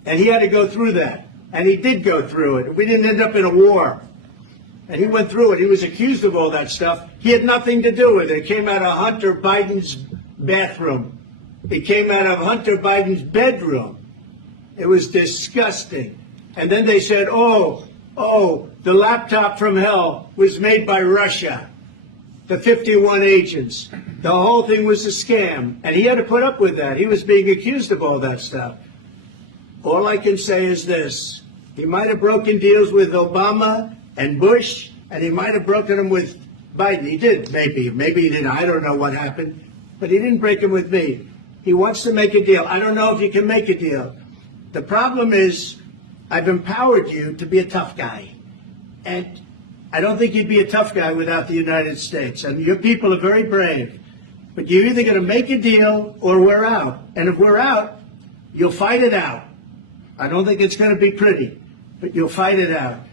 And he had to go through that. And he did go through it. We didn't end up in a war. And he went through it. He was accused of all that stuff. He had nothing to do with it. It came out of Hunter Biden's bathroom. It came out of Hunter Biden's bedroom. It was disgusting. And then they said, oh, the laptop from hell was made by Russia. The 51 agents. The whole thing was a scam. And he had to put up with that. He was being accused of all that stuff. All I can say is this. He might have broken deals with Obama and Bush, and he might have broken them with Biden. He did, maybe. Maybe he didn't. I don't know what happened. But he didn't break them with me. He wants to make a deal. I don't know if you can make a deal. The problem is, I've empowered you to be a tough guy. And I don't think you'd be a tough guy without the United States. And your people are very brave. But you're either going to make a deal or we're out. And if we're out, you'll fight it out. I don't think it's going to be pretty, but you'll fight it out.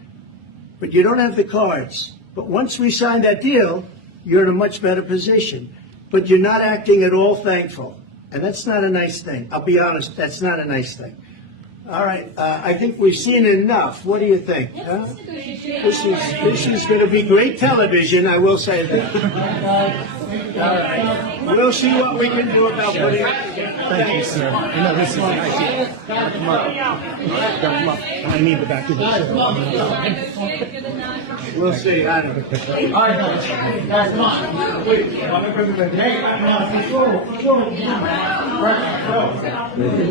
But you don't have the cards. But once we sign that deal, you're in a much better position. But you're not acting at all thankful. And that's not a nice thing. I'll be honest, that's not a nice thing. All right, I think we've seen enough. What do you think? Huh? This is going to be great television, I will say that. All right. We'll see what we can do about putting it together. Thank you, sir. No, this is nice. Come up. I need the back of the We'll see. I don't know. All right, guys, come on. Wait, hey,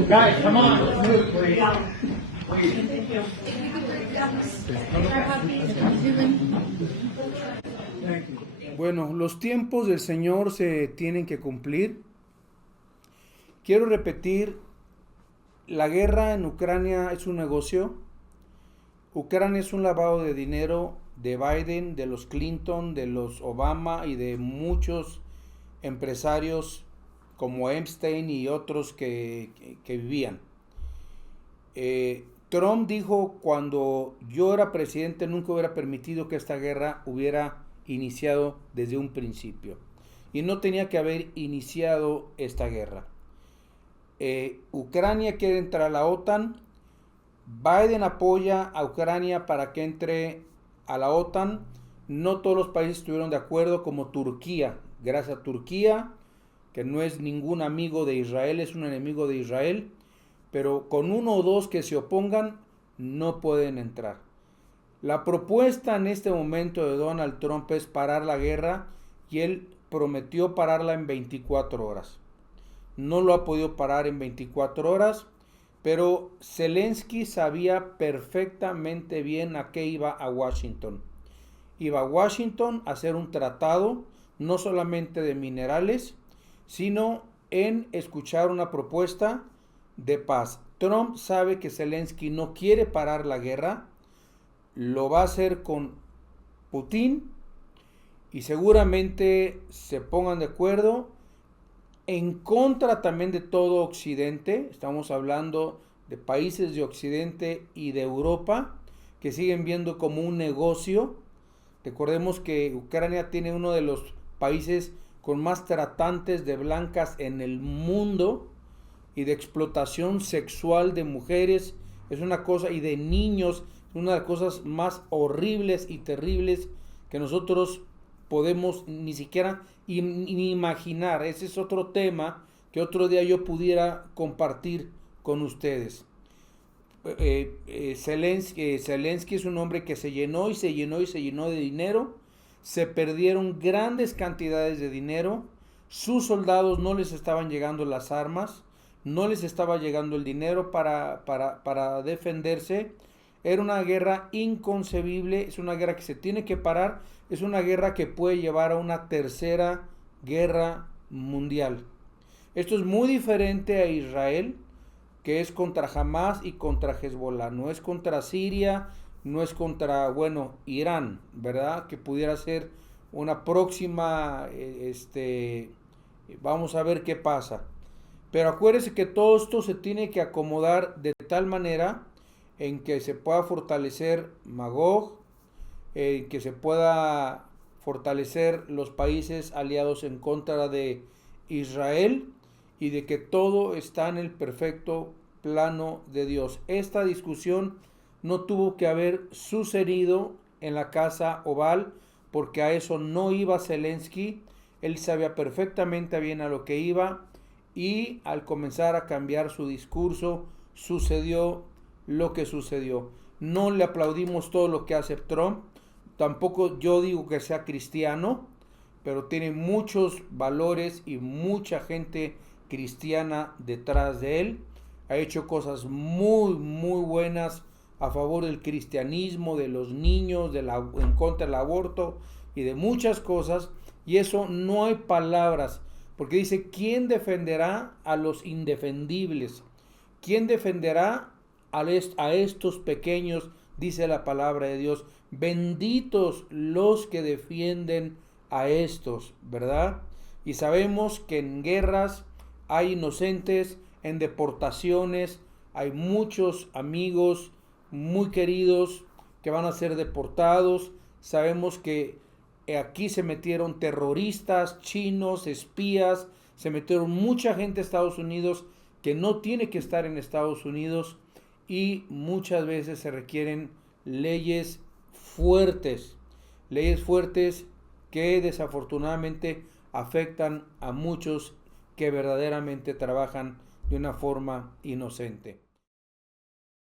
guys, come on. Move, please. Bueno, los tiempos del Señor se tienen que cumplir. Quiero repetir, la guerra en Ucrania es un negocio. Ucrania es un lavado de dinero de Biden, de los Clinton, de los Obama y de muchos empresarios como Epstein y otros que vivían. Trump dijo, cuando yo era presidente nunca hubiera permitido que esta guerra hubiera iniciado desde un principio. Y no tenía que haber iniciado esta guerra. Ucrania quiere entrar a la OTAN. Biden apoya a Ucrania para que entre a la OTAN. No todos los países estuvieron de acuerdo, como Turquía. Gracias a Turquía, que no es ningún amigo de Israel, es un enemigo de Israel. Pero con uno o dos que se opongan, no pueden entrar. La propuesta en este momento de Donald Trump es parar la guerra, y él prometió pararla en 24 horas. No lo ha podido parar en 24 horas, pero Zelensky sabía perfectamente bien a qué iba a Washington. Iba a Washington a hacer un tratado, no solamente de minerales, sino en escuchar una propuesta de paz. Trump sabe que Zelensky no quiere parar la guerra, lo va a hacer con Putin y seguramente se pongan de acuerdo en contra también de todo Occidente. Estamos hablando de países de Occidente y de Europa que siguen viendo como un negocio. Recordemos que Ucrania tiene uno de los países con más tratantes de blancas en el mundo y de explotación sexual de mujeres, es una cosa, y de niños, es una de las cosas más horribles y terribles que nosotros podemos ni siquiera ni imaginar. Ese es otro tema que otro día yo pudiera compartir con ustedes. Zelensky es un hombre que se llenó y se llenó y se llenó de dinero, se perdieron grandes cantidades de dinero, sus soldados no les estaban llegando las armas, no les estaba llegando el dinero para defenderse. Era una guerra inconcebible, es una guerra que se tiene que parar, es una guerra que puede llevar a una tercera guerra mundial. Esto es muy diferente a Israel, que es contra Hamas y contra Hezbollah, no es contra Siria, no es contra, Irán, ¿verdad? Que pudiera ser una próxima, vamos a ver qué pasa. Pero acuérdense que todo esto se tiene que acomodar de tal manera en que se pueda fortalecer Magog, que se pueda fortalecer los países aliados en contra de Israel, y de que todo está en el perfecto plano de Dios. Esta discusión no tuvo que haber sucedido en la Casa Oval, porque a eso no iba Zelensky. Él sabía perfectamente bien a lo que iba, y al comenzar a cambiar su discurso sucedió lo que sucedió. No le aplaudimos todo lo que hace Trump, tampoco yo digo que sea cristiano, pero tiene muchos valores y mucha gente cristiana detrás de él. Ha hecho cosas muy buenas a favor del cristianismo, de los niños, en contra del aborto y de muchas cosas, y eso no hay palabras, porque dice: ¿quién defenderá a los indefendibles? ¿Quién defenderá a estos pequeños? Dice la palabra de Dios. Benditos los que defienden a estos, ¿verdad? Y sabemos que en guerras hay inocentes, en deportaciones hay muchos amigos muy queridos que van a ser deportados. Sabemos que aquí se metieron terroristas, chinos, espías, se metieron mucha gente a Estados Unidos que no tiene que estar en Estados Unidos, y muchas veces se requieren leyes fuertes que desafortunadamente afectan a muchos que verdaderamente trabajan de una forma inocente.